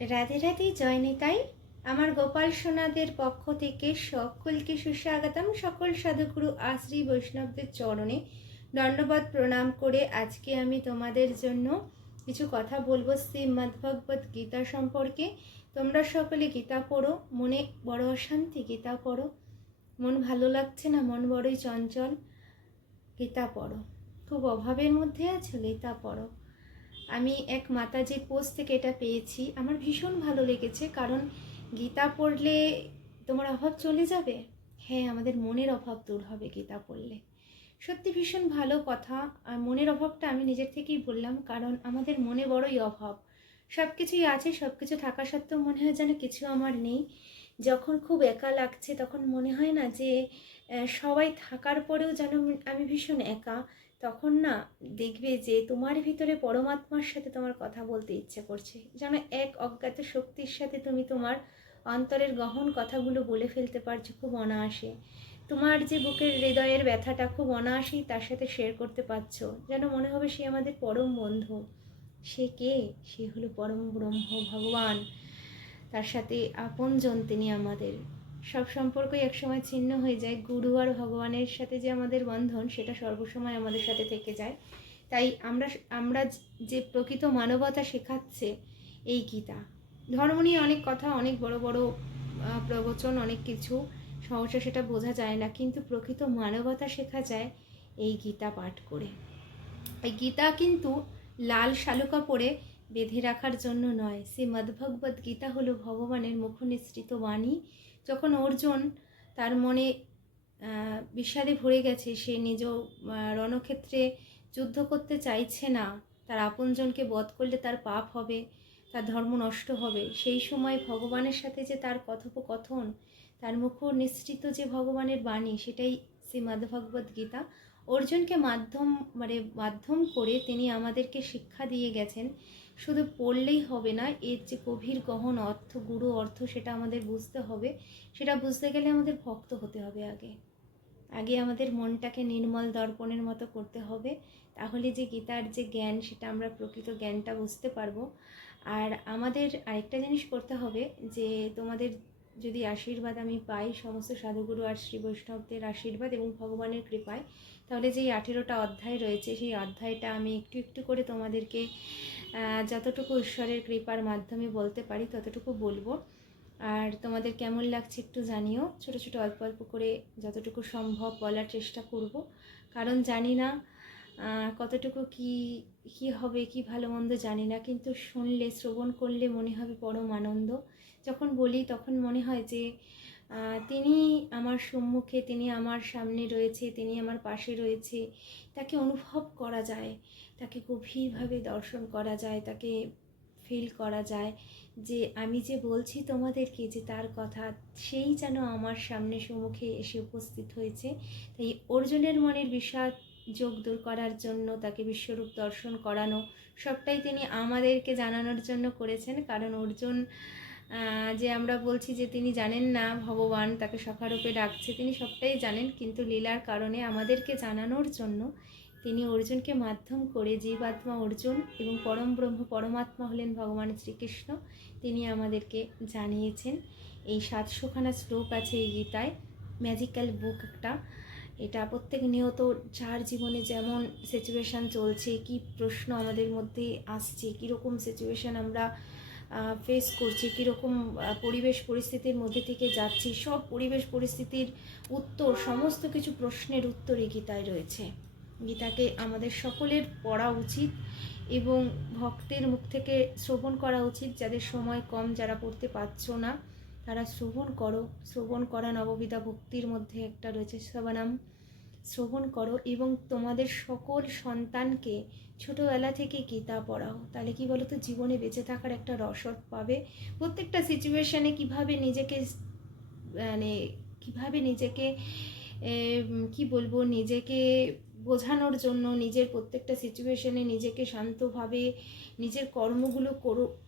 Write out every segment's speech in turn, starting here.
রাধে রাধে জয় নিতাই আমার গোপাল সোনাদের পক্ষ থেকে সকলকে সুস্বাগতম। সকল সাধুগুরু আশ্রী বৈষ্ণবদের চরণে দণ্ডবাদ প্রণাম করে আজকে আমি তোমাদের জন্য কিছু কথা বলব শ্রীমদ্ভগবত গীতা সম্পর্কে। তোমরা সকলে গীতা পড়ো, মনে বড় অশান্তি গীতা পড়ো। মন ভালো লাগছে না, মন বড়ই চঞ্চল। গীতা পড়ো। খুব অভাবের মধ্যে আছো, গীতা পড়ো। আমি এক মাতাজির পোস্ট থেকে এটা পেয়েছি, আমার ভীষণ ভালো লেগেছে। কারণ গীতা পড়লে তোমার অভাব চলে যাবে? হ্যাঁ আমাদের মনের অভাব দূর হবে গীতা পড়লে। সত্যি ভীষণ ভালো কথা। আর মনের অভাবটা আমি নিজের থেকেই বললাম, কারণ আমাদের মনে বড়ই অভাব। সব কিছুই আছে সব কিছু থাকা সত্ত্বেও মনে হয় যেন কিছু আমার নেই। যখন খুব একা লাগছে, তখন মনে হয় না যে সবাই থাকার পরেও যেন আমি ভীষণ একা। তখন না দেখবে যে তোমার ভিতরে পরমাত্মার সাথে তোমার কথা বলতে ইচ্ছে করছে। যেন এক অজ্ঞাত শক্তির সাথে তুমি তোমার অন্তরের গহন কথাগুলো বলে ফেলতে পারছ, খুব অনায়াসে। তোমার যে বুকের হৃদয়ের ব্যথাটা খুব অনায়াসেই তার সাথে শেয়ার করতে পারছ। যেন মনে হবে সে আমাদের পরম বন্ধু। সে কে? সে হলো পরম ব্রহ্ম ভগবান। তার সাথে আপন আপনজন তিনি আমাদের। সব সম্পর্কই একসময় ছিন্ন হয়ে যায়। গুরু আর ভগবানের সাথে যে আমাদের বন্ধন, সেটা সর্বসময় আমাদের সাথে থেকে যায়। তাই আমরা আমরা যে প্রকৃত মানবতা শেখাচ্ছে এই গীতা। ধর্ম নিয়ে অনেক কথা, অনেক বড় বড় প্রবচন, অনেক কিছু। সহসা সেটা বোঝা যায় না, কিন্তু প্রকৃত মানবতা শেখা যায় এই গীতা পাঠ করে। এই গীতা কিন্তু লাল শালুকা পরে বেঁধে রাখার জন্য নয়। শ্রীমদ্ভগবত গীতা হলো ভগবানের মুখনিসৃত বাণী। যখন অর্জুন তার মনে বিষাদে ভরে গেছে, সে নিজ রণক্ষেত্রে যুদ্ধ করতে চাইছে না, তার আপনজনকে বধ করলে তার পাপ হবে, তার ধর্ম নষ্ট হবে, সেই সময় ভগবানের সাথে যে তার কথোপকথন, তার মুখ নিঃসৃত যে ভগবানের বাণী, সেটাই শ্রীমদ্ভগবদ্ গীতা অর্জুনকে মাধ্যম মানে মাধ্যম করে তিনি আমাদেরকে শিক্ষা দিয়ে গেছেন। শুধু পড়লেই হবে না, এর যে গভীর গহন, অর্থ, গুরু অর্থ সেটা আমাদের বুঝতে হবে। সেটা বুঝতে গেলে আমাদের ভক্ত হতে হবে আগে। আগে আমাদের মনটাকে নির্মল দর্পণের মতো করতে হবে। তাহলে যে গীতার যে জ্ঞান, সেটা আমরা প্রকৃত জ্ঞানটা বুঝতে পারব। আর আমাদের আরেকটা জিনিস করতে হবে যে, তোমাদের যদি আশীর্বাদ আমি পাই, সমস্ত সাধুগুরু আর শ্রী বৈষ্ণবদের আশীর্বাদ এবং ভগবানের কৃপায় তাহলে যেই আঠেরোটা অধ্যায় রয়েছে, সেই অধ্যায়টা আমি একটু একটু করে তোমাদেরকে যতটুকু ঈশ্বরের কৃপার মাধ্যমে বলতে পারি, ততটুকু বলব। আর তোমাদের কেমন লাগছে একটু জানিও। ছোট ছোট অল্প অল্প করে যতটুকু সম্ভব বলার চেষ্টা করব। কারণ জানি না কতটুকু কি কি হবে, কি ভালো মন্দ জানি না। কিন্তু শুনলে, শ্রবণ করলে মনে হবে পরম আনন্দ। যখন বলি, তখন মনে হয় যে তিনি আমার সম্মুখে, তিনি আমার সামনে রয়েছে, তিনি আমার পাশে রয়েছে। তাকে অনুভব করা যায়, তাকে গভীরভাবে দর্শন করা যায়, তাকে ফিল করা যায় যে আমি যে বলছি তোমাদেরকে যে তার কথা, সেই যেন আমার সামনে সম্মুখে এসে উপস্থিত হয়েছে। তাই অর্জুনের মনের বিষাদ যোগ দূর করার জন্য, তাকে বিশ্বরূপ দর্শন করানো, সবটাই তিনি আমাদেরকে জানানোর জন্য করেছেন। কারণ অর্জুন যে আমরা বলছি যে তিনি জানেন না, ভগবান তাকে সখারূপে ডাকছে, তিনি সবটাই জানেন, কিন্তু লীলার কারণে আমাদেরকে জানানোর জন্য তিনি অর্জুনকে মাধ্যম করে জীবাত্মা অর্জুন এবং পরম ব্রহ্ম, পরমাত্মা হলেন ভগবান শ্রীকৃষ্ণ, তিনি আমাদেরকে জানিয়েছেন। এই সাতশোখানা শ্লোক আছে এই গীতায় ম্যাজিক্যাল বুক একটা। এটা প্রত্যেক নিয়ত যার জীবনে যেমন সিচুয়েশান চলছে, কি প্রশ্ন আমাদের মধ্যে আসছে, কীরকম সিচুয়েশান আমরা ফেস করছি, কীরকম পরিবেশ পরিস্থিতির মধ্যে থেকে যাচ্ছি, সব পরিবেশ পরিস্থিতির উত্তর, সমস্ত কিছু প্রশ্নের উত্তর এই গীতায় রয়েছে। গীতাকে আমাদের সকলের পড়া উচিত এবং ভক্তের মুখ থেকে শ্রবণ করা উচিত, যাদের সময় কম, যারা পড়তে পারছ না, তারা শ্রবণ করো। শ্রবণ করা নববিধা ভক্তির মধ্যে একটা রয়েছে শ্রবণাম শ্রবণ করো এবং তোমাদের সকল সন্তানকে ছোটোবেলা থেকে গীতা পড়াও। তাহলে কি বলো তো জীবনে বেঁচে থাকার একটা রসদ পাবে। প্রত্যেকটা সিচুয়েশানে কীভাবে নিজেকে মানে কীভাবে নিজেকে কি বলব? নিজেকে বোঝানোর জন্য নিজের প্রত্যেকটা সিচুয়েশনে নিজেকে শান্তভাবে নিজের কর্মগুলো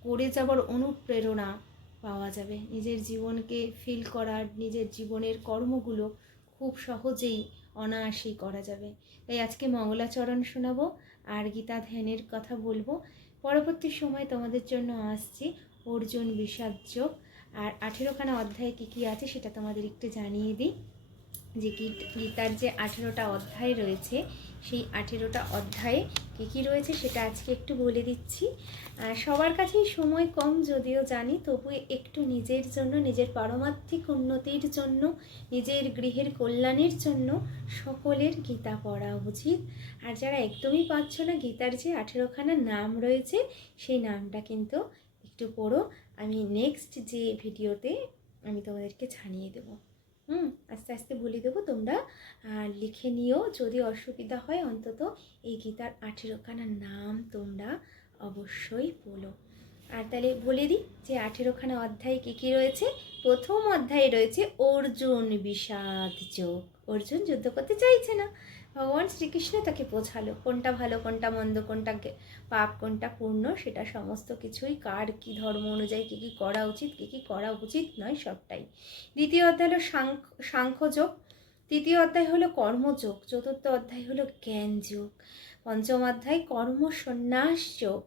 করে যাবার অনুপ্রেরণা পাওয়া যাবে। নিজের জীবনকে ফিল করার, নিজের জীবনের কর্মগুলো খুব সহজেই অনায়াসেই করা যাবে। তাই আজকে মঙ্গলাচরণ শোনাবো আর গীতা ধ্যানের কথা বলব। পরবর্তী সময় তোমাদের জন্য আসছি অর্জুন বিষাদ যোগ। আর আঠেরোখানা অধ্যায় কী কী আছে সেটা তোমাদের একটু জানিয়ে দিই। যে গীত- গীতার যে আঠেরোটা অধ্যায় রয়েছে সেই আঠেরোটা অধ্যায়ে কী কী রয়েছে সেটা আজকে একটু বলে দিচ্ছি। সবার কাছেই সময় কম যদিও জানি, তবু একটু নিজের জন্য, নিজের পারমার্থিক উন্নতির জন্য, নিজের গৃহের কল্যাণের জন্য সকলের গীতা পড়া উচিত। আর যারা একদমই পাচ্ছ না, গীতার যে আঠেরোখানা নাম রয়েছে, সেই নামটা কিন্তু একটু পড়ো। আমি নেক্সট যে ভিডিওতে আমি তোমাদেরকে জানিয়ে দেবো। হুম, আস্তে আস্তে বলে দেবো তোমরা। লিখে নিও, যদি অসুবিধা হয় অন্তত এই গীতার আঠেরোখানা নাম তোমরা অবশ্যই বলো। আর তাহলে বলে দিই যে আঠেরোখানা অধ্যায় কী কী রয়েছে? প্রথম অধ্যায়ে রয়েছে অর্জুন বিষাদ যোগ। অর্জুন যুদ্ধ করতে চাইছে না। ভগবান শ্রীকৃষ্ণ তাকে বোঝালো, কোনটা ভালো, কোনটা মন্দ, কোনটা পাপ, কোনটা পূর্ণ, সেটা সমস্ত কিছুই, কার কি ধর্ম অনুযায়ী কী কী করা উচিত, কী কী করা উচিত নয়, সবটাই। দ্বিতীয় অধ্যায় হলো সাংখ্য সাংখ্যযোগ। তৃতীয় অধ্যায় হলো কর্মযোগ। চতুর্থ অধ্যায় হলো জ্ঞান যোগ পঞ্চম অধ্যায় কর্ম সন্ন্যাস যোগ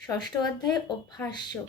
ষষ্ঠ অধ্যায় অভ্যাস যোগ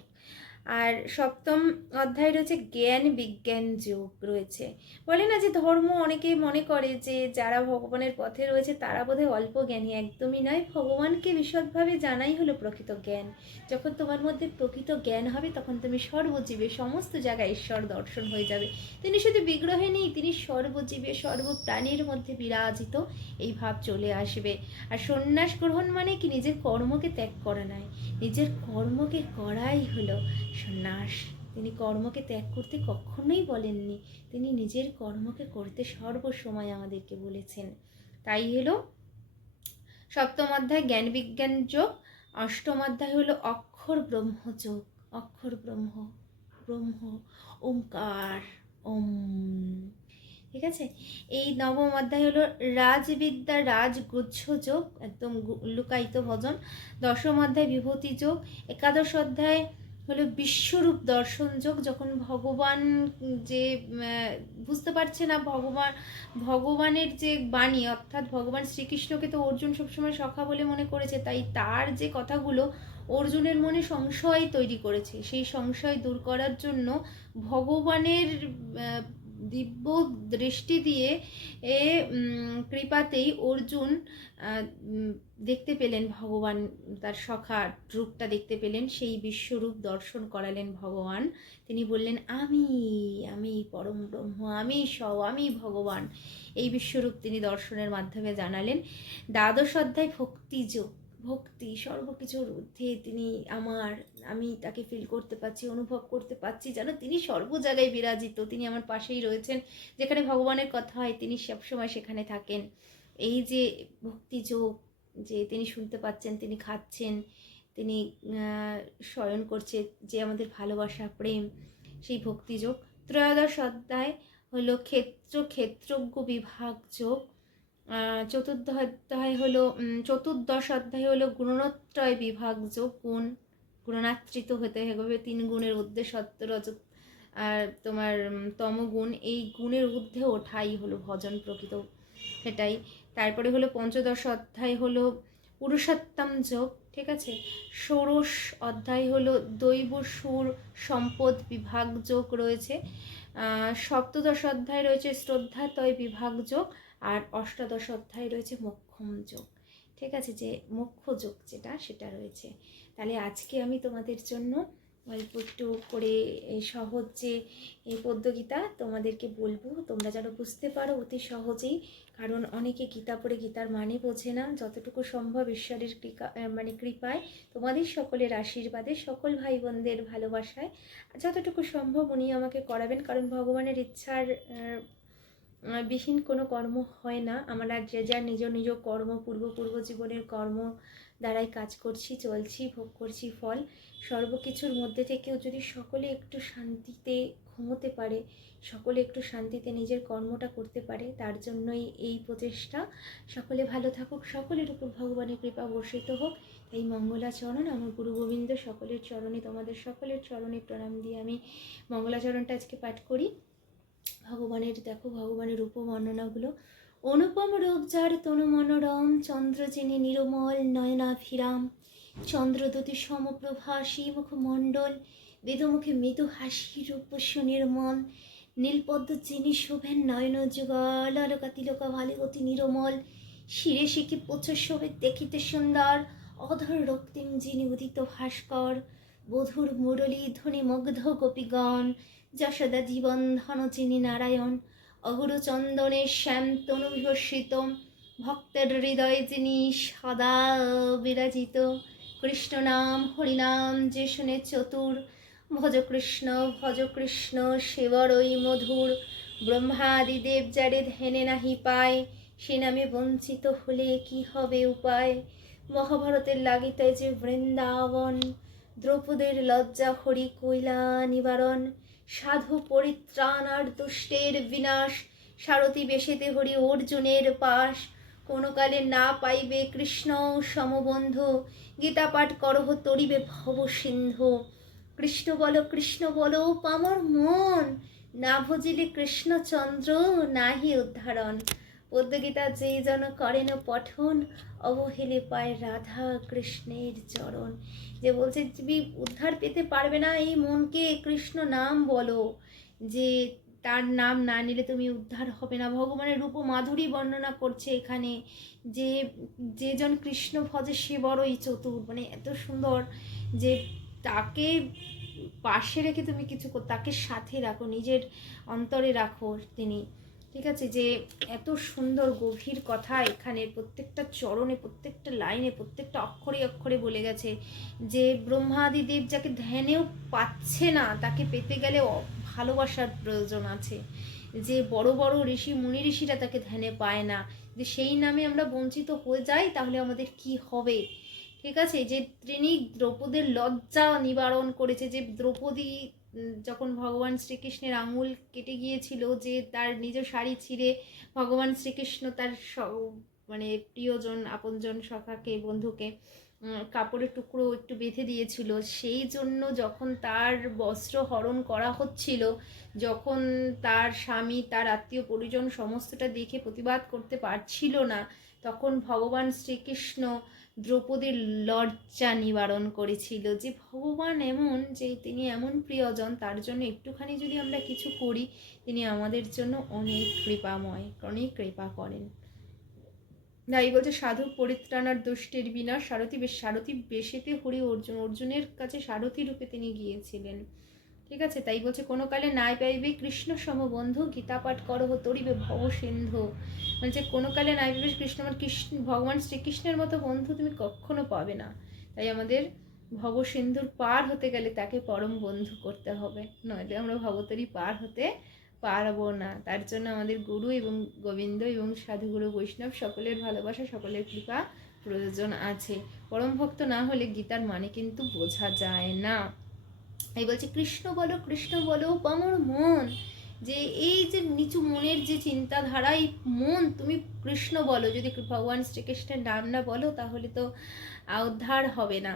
আর সপ্তম অধ্যায় রয়েছে জ্ঞান বিজ্ঞান যোগ রয়েছে। বলে না যে ধর্ম অনেকেই মনে করে যে যারা ভগবানের পথে রয়েছে তারা বোধহয় অল্প জ্ঞানী, একদমই নয়। ভগবানকে বিশদভাবে জানাই হলো প্রকৃত জ্ঞান। যখন তোমার মধ্যে প্রকৃত জ্ঞান হবে তখন তুমি সর্বজীবে, সমস্ত জায়গায় ঈশ্বর দর্শন হয়ে যাবে। তিনি শুধু বিগ্রহে নেই, তিনি সর্বজীবে, সর্বপ্রাণীর মধ্যে বিরাজিত এই ভাব চলে আসবে। আর সন্ন্যাস গ্রহণ মানে কি? নিজের কর্মকে ত্যাগ করা নয়। নিজের কর্মকে করাই হলো সন্ন্যাস, তিনি কর্মকে ত্যাগ করতে কখনোই বলেননি। তিনি নিজের কর্মকে করতে সর্বসময় আমাদেরকে বলেছেন। তাই হলো সপ্তম অধ্যায় জ্ঞান বিজ্ঞান যোগ, অষ্টম অধ্যায় হলো অক্ষর ব্রহ্ম যোগ। অক্ষর ব্রহ্ম ব্রহ্ম, ওমকার, ওম। ঠিক আছে? এই নবম অধ্যায় হলো রাজবিদ্যা রাজগুচ্ছ যোগ, একদম লুকায়িত ভজন। দশম অধ্যায় বিভূতি যোগ। একাদশ অধ্যায় হলো বিশ্বরূপ দর্শন যোগ, যখন ভগবান যে বুঝতে পারছে না ভগবান, ভগবানের যে বাণী, অর্থাৎ ভগবান শ্রীকৃষ্ণকে তো অর্জুন সবসময় সখা বলে মনে করেছে, তাই তার যে কথাগুলো অর্জুনের মনে সংশয় তৈরি করেছে। সেই সংশয় দূর করার জন্য ভগবানের দিব্য দৃষ্টি দিয়ে এ কৃপাতেই অর্জুন দেখতে পেলেন ভগবান, তার সখার রূপটা দেখতে পেলেন, সেই বিশ্বরূপ দর্শন করালেন ভগবান। তিনি বললেন, আমি আমি পরম ব্রহ্ম, আমি সব, আমি ভগবান। এই বিশ্বরূপ তিনি দর্শনের মাধ্যমে জানালেন। দ্বাদশ অধ্যায় ভক্তিযোগ। ভক্তি, সর্বকিছুর ঊর্ধ্বে তিনি আমার, আমি তাকে ফিল করতে পারছি অনুভব করতে পারছি যেন তিনি সর্ব জায়গায় বিরাজিত, তিনি আমার পাশেই রয়েছেন, যেখানে ভগবানের কথা হয়, তিনি সবসময় সেখানে থাকেন। এই যে ভক্তিযোগ যে তিনি শুনতে পাচ্ছেন, তিনি খাচ্ছেন, তিনি শয়ন করছে যে আমাদের ভালোবাসা, প্রেম, সেই ভক্তিযোগ ত্রয়োদশ অধ্যায় হলো ক্ষেত্র ক্ষেত্রজ্ঞ বিভাগ যোগ। চতুর্থ অধ্যায় হলো চতুর্দশ অধ্যায় হলো গুণত্রয় বিভাগ যোগ গুণ গুণাত্রিত হতে হবে তিন গুণের ঊর্ধ্বে সত্য রজত আর তোমার তমগুণ এই গুণের ঊর্ধ্বে ওঠাই হলো ভজন প্রকৃত সেটাই। তারপরে হলো পঞ্চদশ অধ্যায় হলো পুরুষোত্তম যোগ, ঠিক আছে? ষোড়শ অধ্যায় হলো দৈব সুর সম্পদ বিভাগ যোগ রয়েছে। সপ্তদশ অধ্যায় রয়েছে শ্রদ্ধাতয় বিভাগ যোগ আর অষ্টাদশ অধ্যায় রয়েছে মোক্ষম যোগ। ঠিক আছে, যে মোক্ষ যোগ যেটা, সেটা রয়েছে। তাহলে আজকে আমি তোমাদের জন্য অল্প একটু করে সহজ যে এই পদ্মগীতা তোমাদেরকে বলব। তোমরা যেন বুঝতে পারো অতি সহজেই, কারণ অনেকে গীতা পড়ে গীতার মানে বোঝে না। যতটুকু সম্ভব ঈশ্বরের কৃপা মানে কৃপায় তোমাদের সকলের আশীর্বাদে, সকল ভাই বোনদের ভালোবাসায়, যতটুকু সম্ভব উনি আমাকে করাবেন। কারণ ভগবানের ইচ্ছার বিহীন কোনো কর্ম হয় না। আমরা যে যার নিজ নিজ কর্ম, পূর্ব পূর্ব জীবনের কর্ম দ্বারাই কাজ করছি, চলছি, ভোগ করছি, ফল। সর্বকিছুর মধ্যে থেকেও যদি সকলে একটু শান্তিতে ঘুমোতে পারে, সকলে একটু শান্তিতে নিজের কর্মটা করতে পারে, তার জন্যই এই প্রচেষ্টা। সকলে ভালো থাকুক, সকলের উপর ভগবানের কৃপা বর্ষিত হোক। এই মঙ্গলাচরণ আমার গুরু গোবিন্দ, সকলের চরণে, তোমাদের সকলের চরণে প্রণাম দিয়ে আমি মঙ্গলাচরণটা আজকে পাঠ করি। ভগবানের, দেখো ভগবানের রূপ বর্ণনাগুলো অনুপম রূপ যার তনু মনোরম চন্দ্র যিনি নিরমল, নয়নাভিরাম চন্দ্রদতি সমপ্রভা মুখমণ্ডল বেদমুখে মৃদু হাসি রূপস্য নির্মল, নীলপদ্ম চিনি শোভেন, নয়ন যুগল অলকা তিলকা ভালিগতি নিরমল, শিরে শিখি প্রচুর শোভে দেখিতে সুন্দর, অধর রক্তিম যিনি উদিত ভাস্কর, বধুর মুরলী ধ্বনি মুগ্ধ গোপীগণ যশোদা জীবন ধন চিনি নারায়ণ অগুরু চন্দনে শ্যাম তনু ভক্তের হৃদয়ে যিনি সদা বিরাজিত কৃষ্ণ নাম হরিনাম যে শুনে চতুর ভজ কৃষ্ণ ভজ কৃষ্ণ সেবরই মধুর ব্রহ্মাদি দেব যারে ধ্যানে নাহি পায়, সে নামে বঞ্চিত হলে কি হবে উপায়? মহাভারতের লাগিতে যে বৃন্দাবন, দ্রৌপদের লজ্জা হরি কৈলা নিবারণ সাধু পরিত্রাণ আর দুষ্টের বিনাশ, সারথি বেশেতে হরি অর্জুনের পাশ। কোনকালে না পাইবে কৃষ্ণ সমবন্ধ, গীতা পাঠ করহ তরিবে ভব সিন্ধু কৃষ্ণ বলো কৃষ্ণ বলো, পামর মন, না ভজিলে কৃষ্ণচন্দ্র নাহি উদ্ধারণ। পদ্মগীতা যেই যেন করেন পঠন, অবহেলে পায় রাধা কৃষ্ণের চরণ। যে বলছে, তুমি উদ্ধার পেতে পারবে না এই মনকে, কৃষ্ণ নাম বলো। যে তার নাম না নিলে তুমি উদ্ধার হবে না। ভগবানের রূপ মাধুরী বর্ণনা করছে এখানে যে যেজন কৃষ্ণ ভজে সে বড়ই চতুর। মানে এত সুন্দর যে তাকে পাশে রেখে তুমি কিছু তাকে সাথে রাখো, নিজের অন্তরে রাখো তিনি। ঠিক আছে, যে এত সুন্দর গভীর কথা এখানে প্রত্যেকটা চরণে, প্রত্যেকটা লাইনে, প্রত্যেকটা অক্ষরে অক্ষরে বলে গেছে যে ব্রহ্মাদিদেব যাকে ধ্যানেও পাচ্ছে না, তাকে পেতে গেলে ভালোবাসার প্রয়োজন আছে। যে বড় বড় ঋষি, মুনি ঋষিরা তাকে ধ্যানে পায় না। যে সেই নামে আমরা বঞ্চিত হয়ে যাই, তাহলে আমাদের কি হবে? ঠিক আছে, যে তিনি দ্রৌপদের লজ্জা নিবারণ করেছে, যে দ্রৌপদী যখন ভগবান শ্রীকৃষ্ণের আঙুল কেটে গিয়েছিল যে তার নিজ শাড়ি ছিঁড়ে ভগবান শ্রীকৃষ্ণ তার স- মানে প্রিয়জন, আপনজন সখাকে, বন্ধুকে কাপড়ের টুকরো একটু বেঁধে দিয়েছিল, সেই জন্য যখন তার বস্ত্র হরণ করা হচ্ছিল, যখন তার স্বামী, তার আত্মীয় পরিজন সমস্তটা দেখে প্রতিবাদ করতে পারছিল না, তখন ভগবান শ্রীকৃষ্ণ দ্রৌপদীর লজ্জা নিবারণ করেছিল যে ভগবান এমন যে তিনি এমন প্রিয়জন, তার জন্য একটুখানি যদি আমরা কিছু করি, তিনি আমাদের জন্য অনেক কৃপাময়, অনেক কৃপা করেন। তাই বলছে, সাধু পরিত্রাণার দুষ্টের বিনা সারথি বেশ, সারথি বেশেতে হরি অর্জুন, অর্জুনের কাছে সারথি রূপে তিনি গিয়েছিলেন। ঠিক আছে? তাই বলছে, কোনো কালে নাই পাইবে কৃষ্ণ সমবন্ধু গীতা পাঠ করহ তরিবে ভব সিন্ধু। যে কোনো কালে নাই পাইবে কৃষ্ণ মানে কৃষ্ণ, ভগবান শ্রীকৃষ্ণের মতো বন্ধু তুমি কখনো পাবে না। তাই আমাদের ভব সিন্ধুর পার হতে গেলে তাকে পরম বন্ধু করতে হবে। নইলে আমরা ভবতরী পার হতে পারব না। তার জন্য আমাদের গুরু এবং গোবিন্দ এবং সাধুগুরু বৈষ্ণব সকলের ভালোবাসা, সকলের কৃপা প্রয়োজন আছে। পরম ভক্ত না হলে গীতার মানে কিন্তু বোঝা যায় না। এই বলছে, কৃষ্ণ বলো কৃষ্ণ বলো আমার মন। যে এই যে নিচু মনের যে চিন্তাধারা, এই মন তুমি কৃষ্ণ বলো। যদি ভগবান শ্রীকৃষ্ণের নাম না বলো, তাহলে তো উদ্ধার হবে না।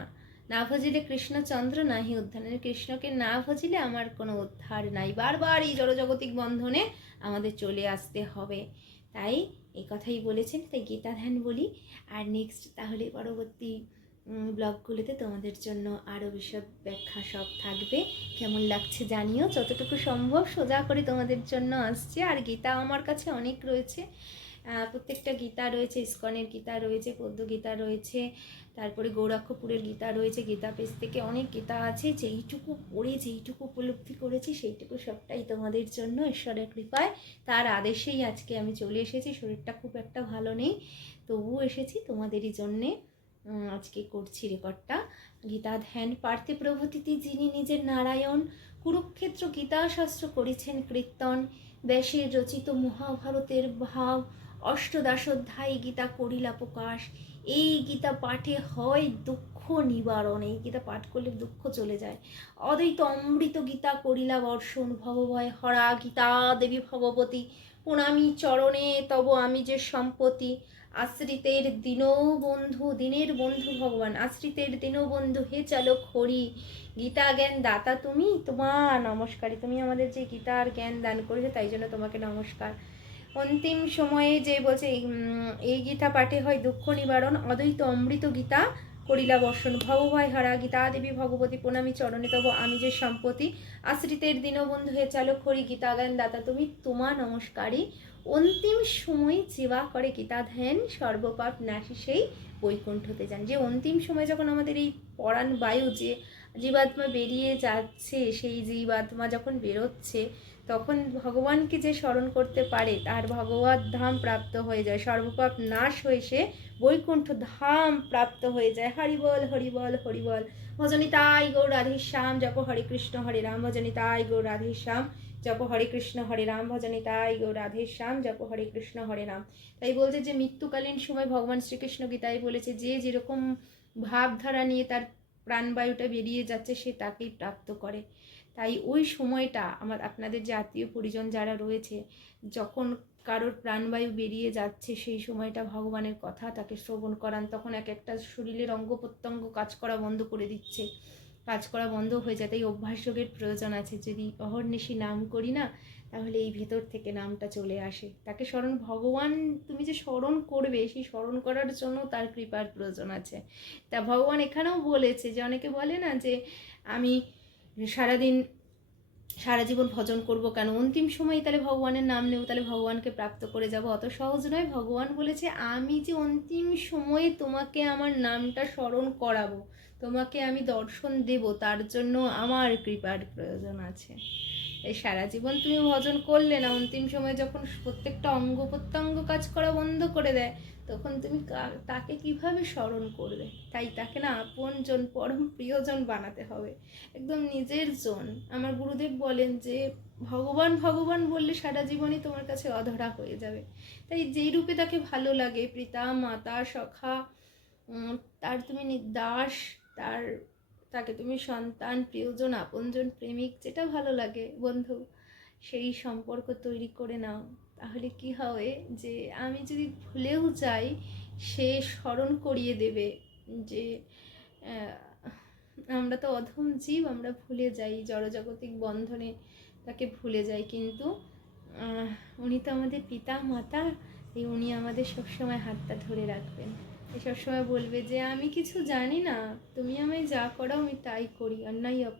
না ভজিলে কৃষ্ণচন্দ্র নাহি উদ্ধার কৃষ্ণকে। না ভজিলে আমার কোনো উদ্ধার নাই। বারবার এই জড়জগতিক বন্ধনে আমাদের চলে আসতে হবে। তাই এই কথাই বলেছেন। তাই গীতা ধ্যান বলি। আর নেক্সট তাহলে পরবর্তী ব্লগগুলোতে তোমাদের জন্য আরও বিশদ ব্যাখ্যা সব থাকবে। কেমন লাগছে জানিও। যতটুকু সম্ভব সোজা করে তোমাদের জন্য আসছে। আর গীতা আমার কাছে অনেক রয়েছে। প্রত্যেকটা গীতা রয়েছে, ইস্কনের গীতা রয়েছে, পদ্ম গীতা রয়েছে, তারপরে গৌরাক্ষপুরের গীতা রয়েছে, গীতা পেজ থেকে অনেক গীতা আছে। যেইটুকু পড়ে, যেইটুকু উপলব্ধি করেছি, সেইটুকু সবটাই তোমাদের জন্য ঈশ্বরের কৃপায়। তার আদেশেই আজকে আমি চলে এসেছি। শরীরটা খুব একটা ভালো নেই, তবুও এসেছি তোমাদেরই জন্যে। আজকে করছি রেকর্ডটা গীতা ধ্যান পার্থে প্রভৃতিতে যিনি নিজের নারায়ণ, কুরুক্ষেত্র গীতাশাস্ত্র করেছেন কীর্তন, ব্যাসের রচিত মহাভারতের ভাব, অষ্টদাশোধ্যায়ী গীতা করিলা প্রকাশ। এই গীতা পাঠে হয় দুঃখ নিবারণ, এই গীতা পাঠ করলে দুঃখ চলে যায়। অদ্বৈত অমৃত গীতা করিলা বর্ষণ, ভবভয় হরা গীতা দেবী ভগবতী, প্রণামী চরণে তব আমি যে সম্পত্তি। আশ্রিতের দীনবন্ধু দিনের বন্ধু ভগবান। আশ্রিতের দীনবন্ধু হে চালক হরি। গীতা জ্ঞান দাতা তুমি, তোমার নমস্কারী তুমি আমাদের যে গীতার জ্ঞান দান করেছ, তাই জন্য তোমাকে নমস্কার। অন্তিম সময়ে যে বলছে এই গীতা পাঠে হয় দুঃখ নিবারণ, অদ্বৈত অমৃত গীতা করিলা বর্ষণ। ভবভয় হারা গীতা দেবী ভগবতী প্রণামী চরণে তব আমি যে সম্পত্তি। আশ্রিতের দীনবন্ধু হে চালক হরি, গীতা জ্ঞান দাতা তুমি তোমা নমস্কারী অন্তিম সময় জীবা করে গীতা ধ্যান, সর্বপাপ নাশি সেই বৈকুণ্ঠতে যান। যে অন্তিম সময় যখন আমাদের এই পরাণ বায়ু যে জীবাত্মা বেরিয়ে যাচ্ছে, সেই জীবাত্মা যখন বেরোচ্ছে, তখন ভগবানকে যে স্মরণ করতে পারে, তার ভগবত ধাম প্রাপ্ত হয়ে যায়। সর্বপাপ নাশ হয়ে সে বৈকুণ্ঠ ধাম প্রাপ্ত হয়ে যায়। হরিবল হরিবল হরিবল ভজনী তাই গৌর রাধে শ্যাম জপ হরে কৃষ্ণ হরে রাম। ভজনী তাই গৌর রাধে শ্যাম জপ হরে কৃষ্ণ হরে রাম, ভজনী তাই গৌর রাধে শ্যাম, জপ হরে কৃষ্ণ হরে রাম। তাই বলছে যে মৃত্যুকালীন সময় ভগবান শ্রীকৃষ্ণ গীতায় বলেছে, যে যেরকম ভাবধারা নিয়ে তার প্রাণবায়ুটা বেরিয়ে যাচ্ছে, সে তাকেই প্রাপ্ত করে। তাই ওই সময়টা আমার আপনাদের যে আত্মীয় পরিজন যারা রয়েছে, যখন কারোর প্রাণবায়ু বেরিয়ে যাচ্ছে, সেই সময়টা ভগবানের কথা তাকে শ্রবণ করান। তখন এক একটা শরীরের অঙ্গ প্রত্যঙ্গ কাজ করা বন্ধ করে দিচ্ছে। কাজ করা বন্ধ হয়ে যায়, তাই অভ্যাস যোগের প্রয়োজন আছে। যদি অহর্নিশি নাম করি না, তাহলে এই ভেতর থেকে নামটা চলে আসে। তাকে স্মরণ, ভগবান তুমি যে স্মরণ করবে, সেই স্মরণ করার জন্য তার কৃপার প্রয়োজন আছে। তা ভগবান এখানেও বলেছে যে, অনেকে বলে না যে, আমি সারাদিন, সারা জীবন ভজন করব কেন? অন্তিম সময়ে তাহলে ভগবানের নাম নেব, তাহলে ভগবানকে প্রাপ্ত করে যাব। অত সহজ নয়। ভগবান বলেছে, আমি যে অন্তিম সময়ে তোমাকে আমার নামটা স্মরণ করাবো তোমাকে আমি দর্শন দেব, তার জন্য আমার কৃপার প্রয়োজন আছে। এই সারা জীবন তুমি ভজন করলে না, অন্তিম সময় যখন প্রত্যেকটা অঙ্গ প্রত্যঙ্গ কাজ করা বন্ধ করে দেয়, তখন তুমি তাকে কীভাবে স্মরণ করবে? তাই তাকে না আপনজন পরম প্রিয়জন বানাতে হবে। একদম নিজের জন। আমার গুরুদেব বলেন যে, ভগবান ভগবান বললে সারা জীবনই তোমার কাছে অধরা হয়ে যাবে। তাই যেই রূপে তাকে ভালো লাগে, পিতা, মাতা, সখা তার তুমি দাস তার, তাকে তুমি সন্তান, প্রিয়জন, আপনজন, প্রেমিক, যেটা ভালো লাগে, বন্ধু, সেই সম্পর্ক তৈরি করে নাও। তাহলে কি হবে যে আমি যদি ভুলেও যাই, সে স্মরণ করিয়ে দেবে যে আমরা তো অধম জীব, আমরা ভুলে যাই, জড়জাগতিক বন্ধনে তাকে ভুলে যাই। কিন্তু উনি তো আমাদের পিতা মাতা এই উনি আমাদের সবসময় হাতটা ধরে রাখবেন। সবসময় বলবে যে, আমি কিছু জানি না। তুমি আমায় যা করো আমি তাই করি, অন্যায় অপরাধ